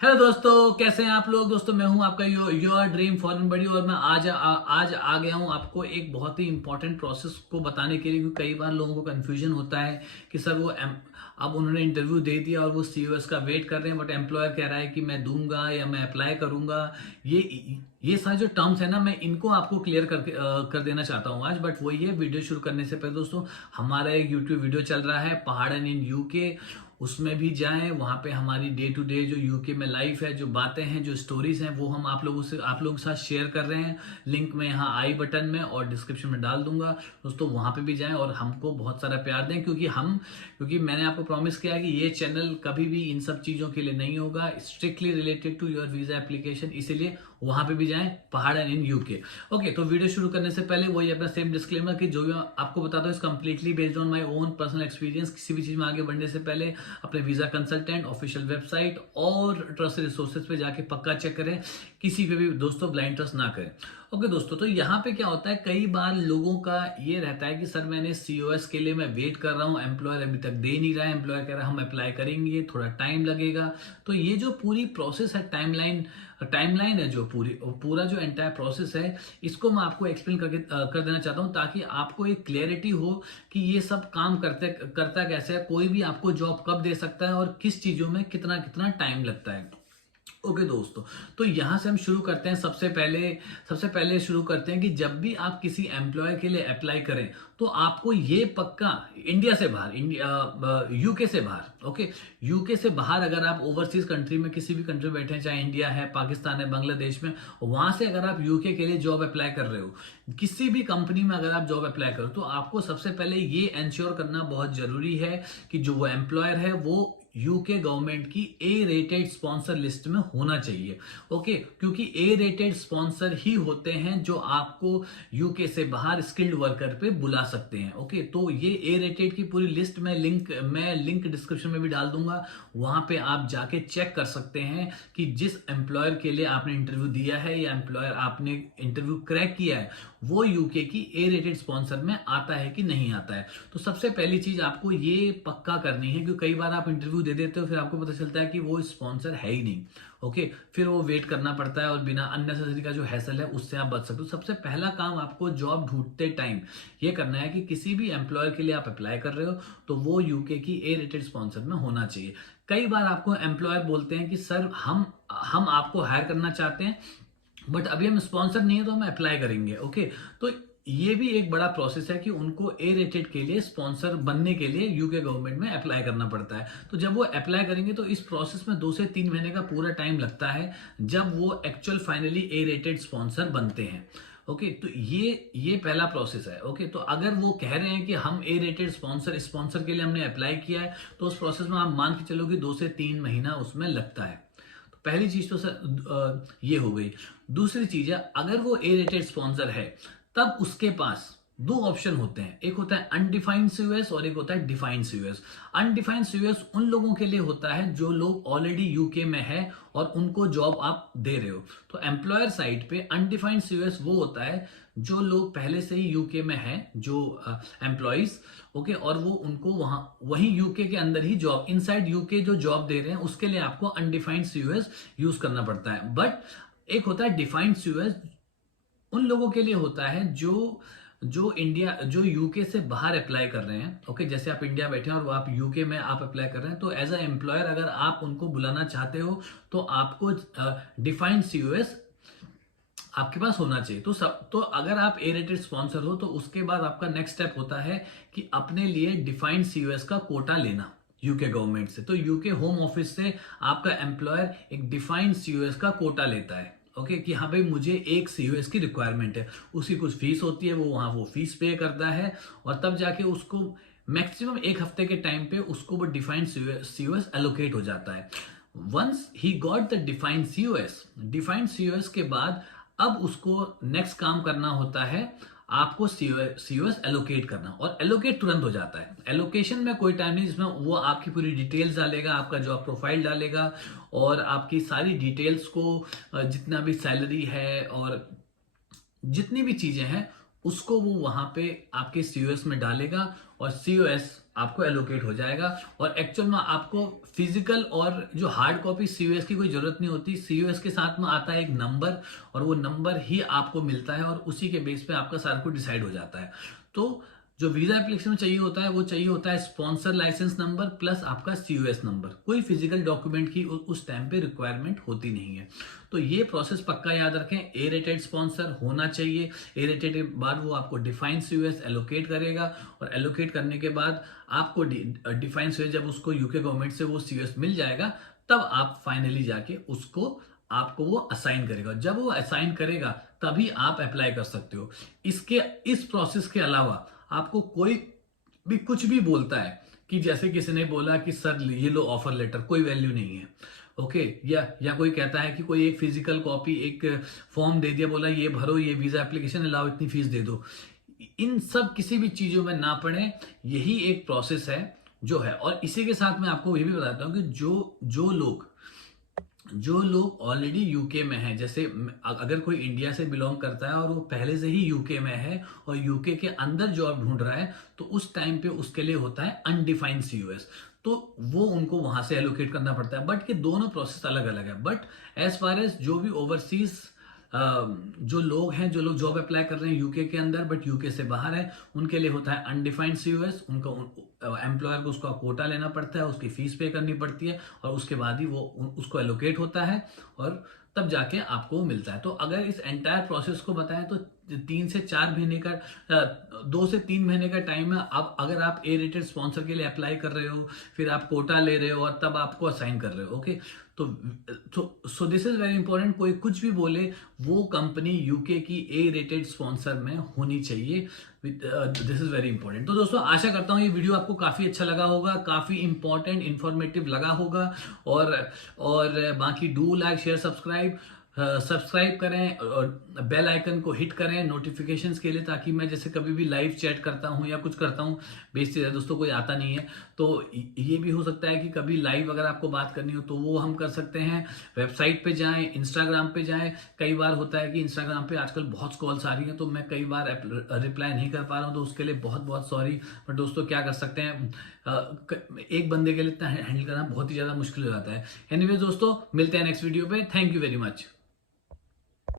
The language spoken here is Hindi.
हेलो दोस्तों, कैसे हैं आप लोग। दोस्तों मैं हूं आपका योर ड्रीम फॉरेन बडी और मैं आज आ गया हूं आपको एक बहुत ही इंपॉर्टेंट प्रोसेस को बताने के लिए, क्योंकि कई बार लोगों को कंफ्यूजन होता है कि सर अब उन्होंने इंटरव्यू दे दिया और वो सीओएस का वेट कर रहे हैं, बट एम्प्लॉयर कह रहा है कि मैं दूंगा या मैं अप्लाई करूंगा। ये सारे जो टर्म्स है ना, मैं इनको आपको क्लियर कर देना चाहता हूं आज। बट वही है, वीडियो शुरू करने से पहले दोस्तों, हमारा एक यूट्यूब वीडियो चल रहा है पहाड़न इन यूके, उसमें भी जाएं। वहां पे हमारी डे टू डे जो यूके में लाइफ है, जो बातें हैं, जो स्टोरीज हैं, वो हम आप लोगों के साथ शेयर कर रहे हैं। लिंक मैं यहाँ आई बटन में और डिस्क्रिप्शन में डाल दूंगा। दोस्तों वहां पे भी जाएं और हमको बहुत सारा प्यार दें, क्योंकि मैंने आपको प्रॉमिस किया है कि ये चैनल कभी भी इन सब चीजों के लिए नहीं होगा, strictly related to your visa application, इसीलिए वहां पे भी जाएं, पहाड़ एंड इन यूके। ओके, तो वीडियो शुरू करने से पहले वही अपना सेम डिस्क्लेमर कि जो आपको बताता हूँ इस completely based on my own personal experience. किसी भी चीज में आगे बढ़ने से पहले अपने वीजा कंसल्टेंट, ऑफिशियल वेबसाइट और ट्रस्ट रिसोर्सेज पे जाके पक्का चेक करें। किसी पे भी दोस्तों ब्लाइंड ट्रस्ट ना करें। ओके दोस्तों, तो यहाँ पे क्या होता है, कई बार लोगों का ये रहता है कि सर मैंने सीओएस के लिए मैं वेट कर रहा हूँ, एम्प्लॉयर अभी तक दे नहीं रहा है, एम्प्लॉयर कह रहा है हम अप्लाई करेंगे, थोड़ा टाइम लगेगा। तो ये जो पूरी प्रोसेस है, टाइमलाइन है, जो पूरा जो एंटायर प्रोसेस है, इसको मैं आपको एक्सप्लेन कर देना चाहता हूं, ताकि आपको एक क्लैरिटी हो कि ये सब काम करता कैसे है, कोई भी आपको जॉब कब दे सकता है और किस चीजों में कितना कितना टाइम लगता है। ओके दोस्तों, तो यहां से हम शुरू करते हैं। सबसे पहले शुरू करते हैं कि जब भी आप किसी एम्प्लॉय के लिए अप्लाई करें, तो आपको ये पक्का इंडिया से बाहर, यूके से बाहर, ओके, यूके से बाहर अगर आप ओवरसीज कंट्री में किसी भी कंट्री में बैठे हैं, चाहे इंडिया है, पाकिस्तान है, बांग्लादेश में, वहां से अगर आप यूके के लिए जॉब अप्लाई कर रहे हो, किसी भी कंपनी में अगर आप जॉब अप्लाई करो, तो आपको सबसे पहले ये एंश्योर करना बहुत जरूरी है कि जो वो एम्प्लॉयर है वो यूके गवर्नमेंट की ए रेटेड स्पॉन्सर लिस्ट में होना चाहिए। ओके, क्योंकि ए रेटेड स्पॉन्सर ही होते हैं जो आपको यूके से बाहर स्किल्ड वर्कर पे बुला सकते हैं। ओके, तो ये ए रेटेड की पूरी लिस्ट में लिंक डिस्क्रिप्शन में भी डाल दूंगा। वहां पे आप जाके चेक कर सकते हैं कि जिस एम्प्लॉयर के लिए आपने इंटरव्यू दिया है या एम्प्लॉयर आपने इंटरव्यू क्रैक किया है, वो यूके की ए रेटेड स्पॉन्सर में आता है कि नहीं आता है। तो सबसे पहली चीज आपको ये पक्का करनी है, क्योंकि कई बार आप इंटरव्यू दे देते हो, फिर आपको पता चलता है कि वो स्पॉन्सर है ही नहीं। ओके, फिर वो वेट करना पड़ता है और बिना अननेसेसरी का जो हैसल है उससे आप बच सकते हो। सबसे पहला काम आपको जॉब ढूंढते टाइम ये करना है कि किसी भी एम्प्लॉयर के लिए आप अप्लाई कर रहे हो, तो वो यूके की ए रेटेड स्पॉन्सर में होना चाहिए। कई बार आपको एम्प्लॉयर बोलते हैं कि सर हम आपको हायर करना चाहते हैं, बट अभी हम स्पॉन्सर नहीं है, तो हम अप्लाई करेंगे। ओके, तो ये भी एक बड़ा प्रोसेस है कि उनको ए रेटेड के लिए स्पॉन्सर बनने के लिए यूके गवर्नमेंट में अप्लाई करना पड़ता है। तो जब वो अप्लाई करेंगे तो इस प्रोसेस में 2 से 3 महीने का पूरा टाइम लगता है, जब वो actual finally A rated sponsor बनते हैं। ओके, तो ये पहला प्रोसेस है। ओके, तो अगर वो कह रहे हैं कि हम ए रेटेड स्पॉन्सर के लिए हमने अप्लाई किया है, तो उस प्रोसेस में आप मान के चलो कि 2 से 3 महीना उसमें लगता है। पहली चीज तो सर ये हो गई। दूसरी चीज है, अगर वो ए रेटेड स्पॉन्सर है, तब उसके पास दो ऑप्शन होते हैं। एक होता है अनडिफाइंड सीयूएस और एक होता है डिफाइंड सीयूएस। अनडिफाइंड सीयूएस उन लोगों के लिए होता है जो लोग ऑलरेडी यूके में है और उनको जॉब आप दे रहे हो। तो एम्प्लॉयर साइड पे अनडिफाइंड सीयूएस वो होता है जो लोग पहले से ही यूके में है, जो एम्प्लॉइज, ओके, और वो उनको वहीं यूके के अंदर ही जॉब, इनसाइड यूके जो जॉब दे रहे हैं, उसके लिए आपको अनडिफाइंड सीयूएस यूज करना पड़ता है। बट एक होता है डिफाइंड सीयूएस, उन लोगों के लिए होता है जो यूके से बाहर अप्लाई कर रहे हैं। ओके, जैसे आप इंडिया बैठे हैं और वो आप यूके में आप अप्लाई कर रहे हैं, तो एज अ एम्प्लॉयर अगर आप उनको बुलाना चाहते हो, तो आपको डिफाइंड सीयूएस आपके पास होना चाहिए। तो अगर आप ए रेटेड स्पॉन्सर हो, तो उसके बाद आपका नेक्स्ट स्टेप होता है कि अपने लिए डिफाइंड सीयूएस का कोटा लेना यूके गवर्नमेंट से। तो यूके होम ऑफिस से आपका एम्प्लॉयर एक डिफाइंड सीयूएस का कोटा लेता है। ओके, कि हाँ भाई मुझे एक सीयूएस की रिक्वायरमेंट है, उसकी कुछ फीस होती है, वो फीस पे करता है, और तब जाके उसको मैक्सिमम 1 हफ्ते के टाइम पे उसको वो डिफाइंड सीयूएस एलोकेट हो जाता है। Once he got the defined CUS के बाद अब उसको नेक्स्ट काम करना होता है, आपको सीओएस एलोकेट करना, और एलोकेट तुरंत हो जाता है। एलोकेशन में कोई टाइम नहीं, जिसमें वो आपकी पूरी डिटेल्स डालेगा, आपका जॉब प्रोफाइल डालेगा, और आपकी सारी डिटेल्स को, जितना भी सैलरी है और जितनी भी चीजें हैं, उसको वो वहां पे आपके सीओएस में डालेगा, और सीओएस आपको एलोकेट हो जाएगा। और एक्चुअल में आपको फिजिकल और जो हार्ड कॉपी सीयूएस की कोई जरूरत नहीं होती। सीयूएस के साथ में आता है एक नंबर, और वो नंबर ही आपको मिलता है और उसी के बेस पे आपका सारा कुछ डिसाइड हो जाता है। तो जो वीजा एप्लीकेशन में चाहिए होता है वो चाहिए होता है स्पॉन्सर लाइसेंस नंबर प्लस आपका सीयूएस नंबर। कोई फिजिकल डॉक्यूमेंट की उस टाइम पे रिक्वायरमेंट होती नहीं है। तो ये प्रोसेस पक्का याद रखें, ए रेटेड स्पॉन्सर होना चाहिए। ए रेटेड के बाद वो आपको डिफाइंड सीयूएस एलोकेट करेगा, और एलोकेट करने के बाद आपको डिफाइंड सीयूएस जब उसको यूके गवर्नमेंट से वो सीयूएस मिल जाएगा, तब आप फाइनली जाके उसको आपको वो असाइन करेगा। जब वो असाइन करेगा तभी आप अप्लाई कर सकते हो। इस प्रोसेस के अलावा आपको कोई भी कुछ भी बोलता है कि जैसे किसी ने बोला कि सर ये लो ऑफर लेटर, कोई वैल्यू नहीं है। ओके, या कोई कहता है कि कोई एक फिजिकल कॉपी एक फॉर्म दे दिया, बोला ये भरो, ये वीजा एप्लीकेशन है, लाओ इतनी फीस दे दो। इन सब किसी भी चीजों में ना पड़े, यही एक प्रोसेस है जो है। और इसी के साथ मैं आपको ये भी बताता हूं कि जो लोग ऑलरेडी यूके में हैं, जैसे अगर कोई इंडिया से बिलोंग करता है और वो पहले से ही यूके में है और यूके के अंदर जॉब ढूंढ रहा है, तो उस टाइम पे उसके लिए होता है अनडिफाइंड सीयूएस। तो वो उनको वहां से एलोकेट करना पड़ता है। बट ये दोनों प्रोसेस अलग अलग है। बट एज फार एज जो भी ओवरसीज जो लोग जॉब अप्लाई कर रहे हैं यूके के अंदर बट यूके से बाहर है, उनके लिए होता है अनडिफाइंड सीयूएस। उनको एम्प्लॉयर को उसका कोटा लेना पड़ता है, उसकी फीस पे करनी पड़ती है, और उसके बाद ही वो उसको एलोकेट होता है और तब जाके आपको मिलता है। तो अगर इस एंटायर प्रोसेस को बताएं तो 3 से 4 महीने का 2 से 3 महीने का टाइम है। अब अगर आप ए रेटेड स्पॉन्सर के लिए अप्लाई कर रहे हो, फिर आप कोटा ले रहे हो और तब आपको असाइन कर रहे हो। ओके, तो so this is very important. कोई कुछ भी बोले, वो कंपनी यूके की ए रेटेड स्पॉन्सर में होनी चाहिए। This is very important. तो दोस्तों, आशा करता हूँ ये वीडियो आपको काफी अच्छा लगा होगा, काफी इंपॉर्टेंट इंफॉर्मेटिव लगा होगा। और बाकी डू लाइक शेयर सब्सक्राइब करें और बेल आइकन को हिट करें नोटिफिकेशंस के लिए, ताकि मैं जैसे कभी भी लाइव चैट करता हूं या कुछ करता हूं, बेसिकली दोस्तों कोई आता नहीं है, तो ये भी हो सकता है कि कभी लाइव अगर आपको बात करनी हो तो वो हम कर सकते हैं। वेबसाइट पे जाएं, इंस्टाग्राम पे जाएं। कई बार होता है कि इंस्टाग्राम पे आजकल बहुत कॉल्स आ रही हैं, तो मैं कई बार रिप्लाई नहीं कर पा रहा हूं, तो उसके लिए बहुत बहुत सॉरी। बट दोस्तों, क्या कर सकते हैं, एक बंदे के लिए इतना हैंडल करना बहुत ही ज्यादा मुश्किल हो जाता है। एनीवेज दोस्तों, मिलते हैं नेक्स्ट वीडियो पे। Thank you very much.